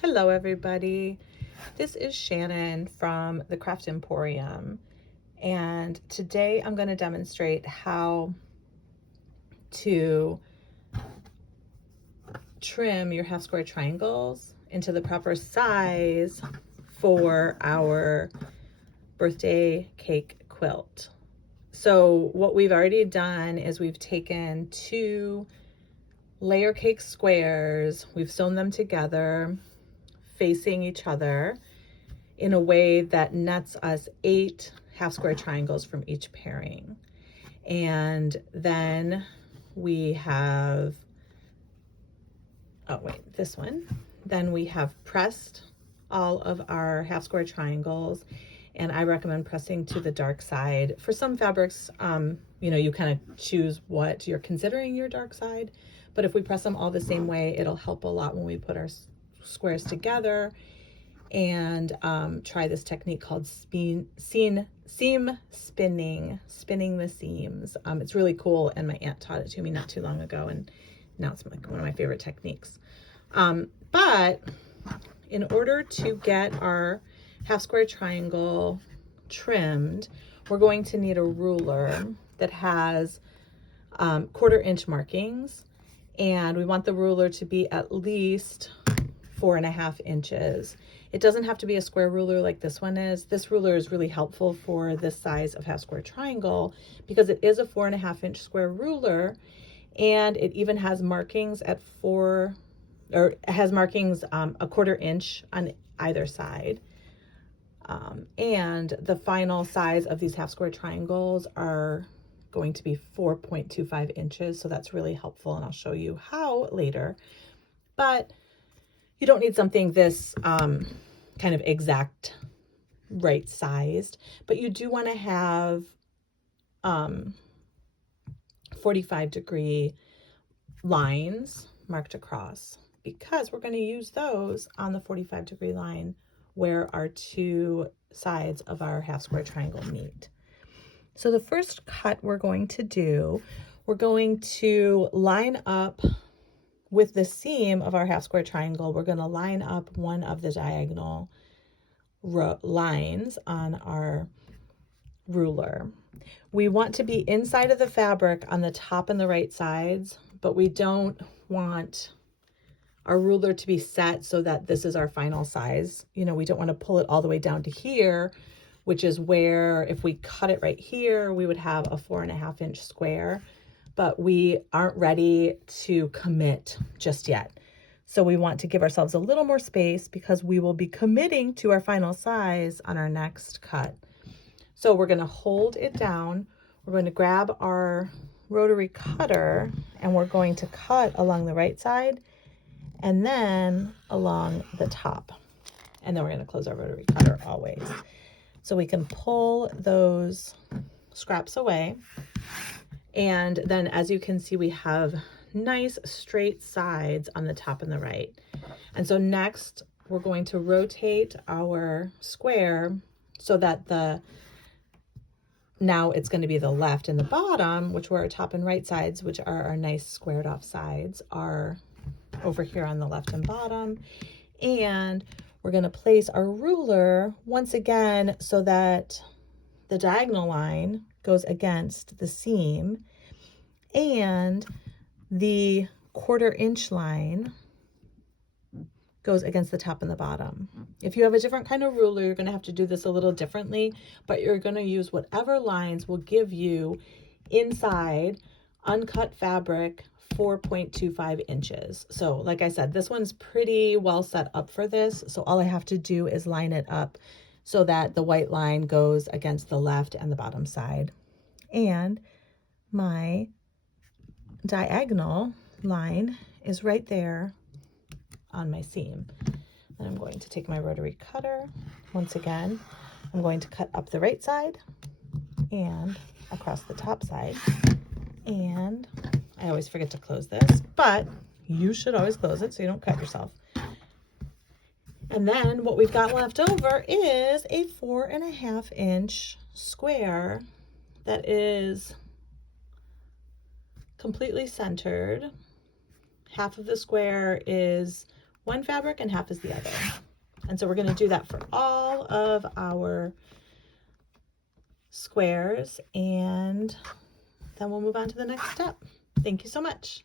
Hello everybody, this is Shannon from the Craft Emporium, and today I'm going to demonstrate how to trim your half square triangles into the proper size for our birthday cake quilt. So what we've already done is we've taken two layer cake squares, we've sewn them together facing each other in a way that nets us 8 half square triangles from each pairing. And then we have, this one. Then we have pressed all of our half square triangles, and I recommend pressing to the dark side. For some fabrics, you kind of choose what you're considering your dark side, but if we press them all the same way, it'll help a lot when we put our squares together. And try this technique called seam spinning, spinning the seams. It's really cool, and my aunt taught it to me not too long ago, and now it's like one of my favorite techniques. But in order to get our half square triangle trimmed, we're going to need a ruler that has 1/4 inch markings, and we want the ruler to be at least 4.5 inches. It doesn't have to be a square ruler like this one is. This ruler is really helpful for this size of half square triangle because it is a 4.5 inch square ruler, and it even has markings at 1/4 inch on either side. And the final size of these half square triangles are going to be 4.25 inches. So that's really helpful, and I'll show you how later. But you don't need something this kind of exact right sized, but you do want to have 45-degree lines marked across, because we're going to use those on the 45-degree line where our two sides of our half square triangle meet. So the first cut we're going to do, we're going to line up with the seam of our half square triangle. We're going to line up one of the diagonal lines on our ruler. We want to be inside of the fabric on the top and the right sides, but we don't want our ruler to be set so that this is our final size. We don't want to pull it all the way down to here, which is where if we cut it right here, we would have a 4.5 inch square. But we aren't ready to commit just yet. So we want to give ourselves a little more space because we will be committing to our final size on our next cut. So we're going to hold it down. We're going to grab our rotary cutter, and we're going to cut along the right side and then along the top. And then we're going to close our rotary cutter always. So we can pull those scraps away. And then, as you can see, we have nice straight sides on the top and the right. And so next we're going to rotate our square so that now it's going to be the left and the bottom, which were our top and right sides, which are our nice squared off sides, are over here on the left and bottom. And we're going to place our ruler once again so that the diagonal line goes against the seam and the 1/4 inch line goes against the top and the bottom. If you have a different kind of ruler, you're going to have to do this a little differently, but you're going to use whatever lines will give you inside uncut fabric 4.25 inches. So like I said, this one's pretty well set up for this. So all I have to do is line it up so that the white line goes against the left and the bottom side. And my diagonal line is right there on my seam. And I'm going to take my rotary cutter. Once again, I'm going to cut up the right side and across the top side. And I always forget to close this, but you should always close it so you don't cut yourself. And then what we've got left over is a 4.5 inch square that is completely centered. Half of the square is one fabric and half is the other. And so we're going to do that for all of our squares, and then we'll move on to the next step. Thank you so much.